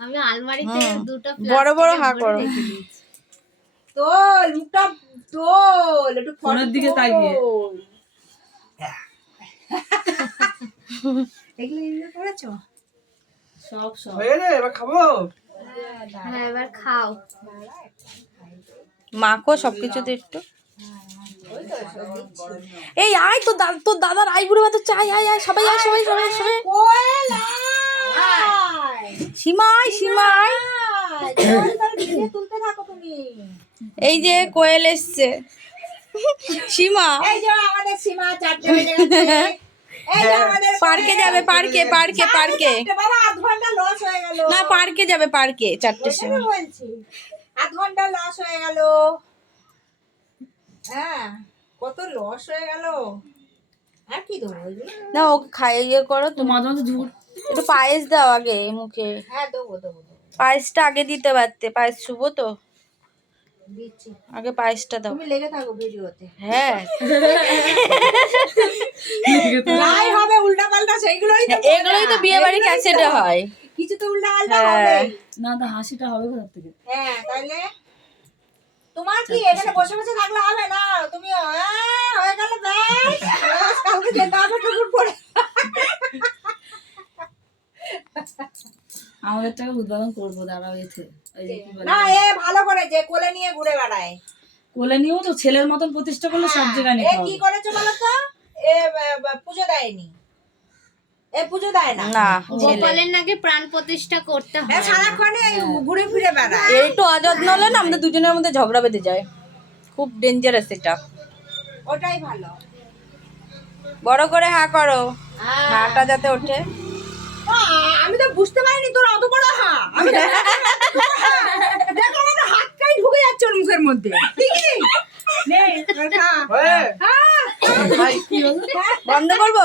আমি আলমারিতে দুটো বড় বড় হা করো। তোল মুখটা তোল একটু ফোনের দিকে তাকিয়ে। এগুলো এগুলো করেছ? সব সব। হ্যাঁ এবার খাও। মাখো সবকিছুতে একটু। এই আয় তো তোর দাদার আইবুড়ো ভাত চাই আয় আয় সবাই আয় সবাই সবাই সবাই। সীমাই সীমাই। এই যে কোয়েল এসছে। সীমা। এই যে আমাদের সীমা চারটে বেজে গেছে। এই যে আমাদের পার্কে যাবে পার্কে পার্কে পার্কে চারটে, বাবা আধ ঘণ্টা লস হয়ে গেল। না পার্কে যাবে পার্কে চারটের সময়। বলছি। আধ ঘণ্টা লস হয়ে গেল। হ্যাঁ কত লস হয়ে গেল। আর কি ওইগুলো? না ওকে খাইয়ে ইয়ে করো তো মাঝে মাঝে ঝুট একটু পায়েস দাও আগে মুখে। হ্যাঁ দেবো দেবো দেবো। পায়েসটা আগে দিতে পারতে পায়েস শুভ তো? আগে পায়েসটা দাও। তুমি লেগে থাকো ভিডিওতে। হ্যাঁ। যাই হবে উল্টা পাল্টা সেইগুলোই তো এগুলোই তো বিয়ে বাড়ি ক্যাসেটে হয়। কিছু তো উল্টা পাল্টা হ্যাঁ। হবে না তো হাসিটা হবে কোথা থেকে? হ্যাঁ তাইলে? তোমার কি এখানে বসে বসে থাকলে হবে না? তুমি হয়ে গেল ব্যাস। ব্যাস, কালকে যেতে হবে টুকুর পরে আমাদের টাকা উদ্বোধন করব দাঁড়াও এতে। না এ ভালো করে যে কোলে নিয়ে ঘুরে বেড়ায়। কোলে নিয়েও তো ছেলের মতন প্রতিষ্ঠা করলে সব জায়গায় এ নিতে কি করেছে বলো তো? এ পুজো দেয়নি। এ পুজো দেয় না। না গোপালের নাকি প্রাণ প্রতিষ্ঠা করতে এ হয়। সারাক্ষণ ঘুরে ফিরে বেড়ায়। একটু অযত্ন হলে না আমাদের দুজনের মধ্যে ঝগড়া বেঁধে যায়। খুব ডেঞ্জারাস এটা। ওটাই ভালো। বড় করে হা করো। হাটা যাতে ওঠে। আমি তো বুঝতে পারিনি তোর অত বড় হা। আমি দেখো আমার হাতটাই ঢুকে যাচ্ছে ওর মুখের মধ্যে। হ্যাঁ। বন্ধ করব?